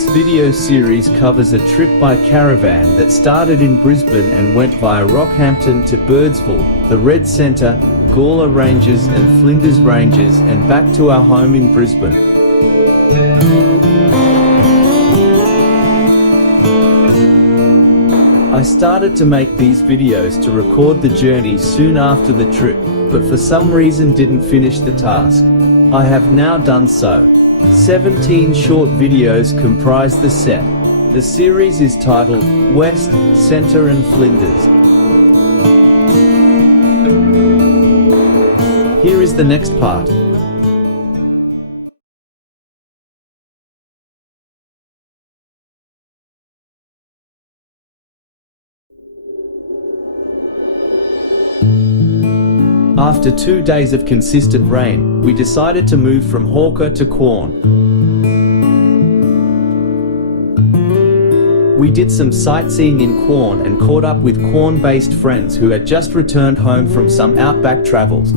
This video series covers a trip by caravan that started in Brisbane and went via Rockhampton to Birdsville, the Red Centre, Gawler Ranges and Flinders Ranges and back to our home in Brisbane. I started to make these videos to record the journey soon after the trip, but for some reason didn't finish the task. I have now done so. 17 short videos comprise the set. The series is titled West, Centre and Flinders. Here is the next part. After 2 days of consistent rain, we decided to move from Hawker to Quorn. We did some sightseeing in Quorn and caught up with Quorn-based friends who had just returned home from some outback travels.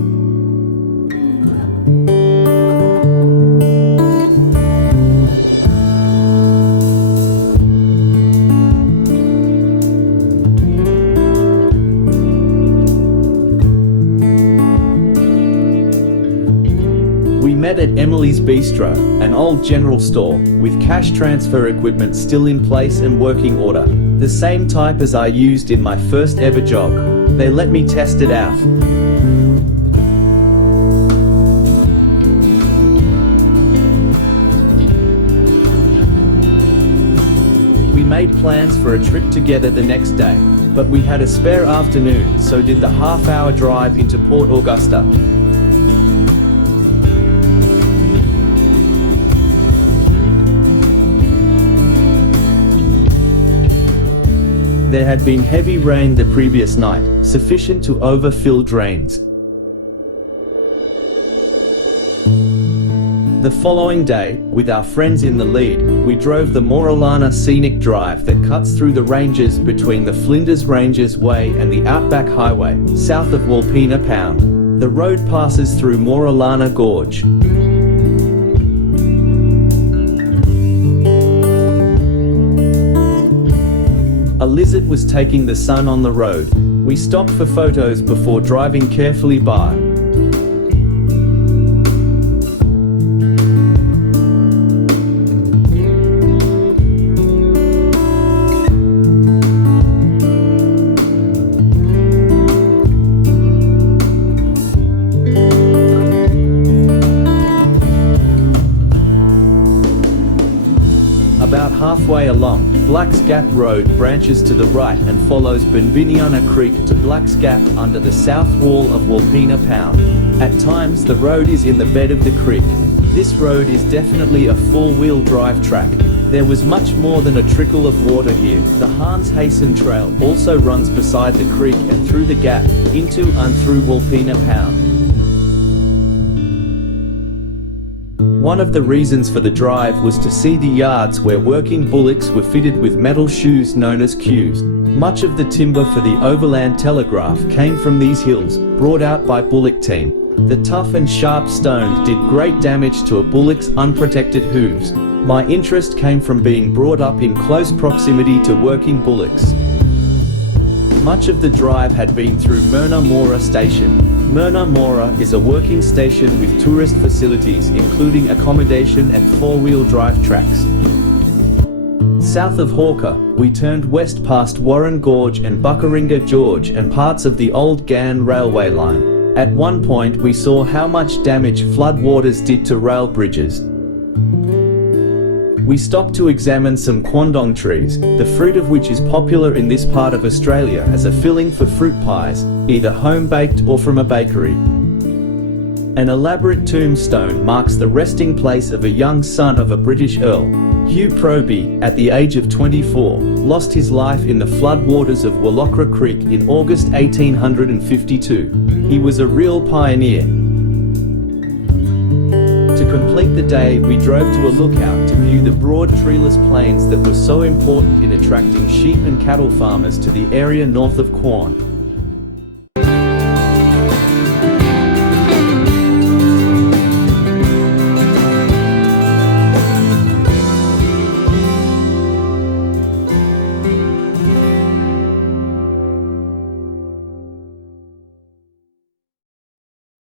We met at Emily's Bistro, an old general store, with cash transfer equipment still in place and working order, the same type as I used in my first ever job. They let me test it out. We made plans for a trip together the next day, but we had a spare afternoon, so did the half-hour drive into Port Augusta. There had been heavy rain the previous night, sufficient to overfill drains. The following day, with our friends in the lead, we drove the Moralana Scenic Drive that cuts through the ranges between the Flinders Ranges Way and the Outback Highway, south of Wilpena Pound. The road passes through Moralana Gorge. A lizard was taking the sun on the road. We stopped for photos before driving carefully by. About halfway along, Black's Gap Road branches to the right and follows Benbiniana Creek to Black's Gap under the south wall of Wilpena Pound. At times the road is in the bed of the creek. This road is definitely a four-wheel drive track. There was much more than a trickle of water here. The Hans Hasten Trail also runs beside the creek and through the gap, into and through Wilpena Pound. One of the reasons for the drive was to see the yards where working bullocks were fitted with metal shoes known as queues. Much of the timber for the overland telegraph came from these hills, brought out by bullock team. The tough and sharp stones did great damage to a bullock's unprotected hooves. My interest came from being brought up in close proximity to working bullocks. Much of the drive had been through Myrna Mora Station. Myrna Mora is a working station with tourist facilities including accommodation and four-wheel drive tracks. South of Hawker, we turned west past Warren Gorge and Buckaringa Gorge and parts of the old Gawler railway line. At one point we saw how much damage floodwaters did to rail bridges. We stopped to examine some quandong trees, the fruit of which is popular in this part of Australia as a filling for fruit pies, either home-baked or from a bakery. An elaborate tombstone marks the resting place of a young son of a British Earl. Hugh Proby, at the age of 24, lost his life in the floodwaters of Wallachra Creek in August 1852. He was a real pioneer. To complete the day, we drove to a lookout to view the broad treeless plains that were so important in attracting sheep and cattle farmers to the area north of Quorn.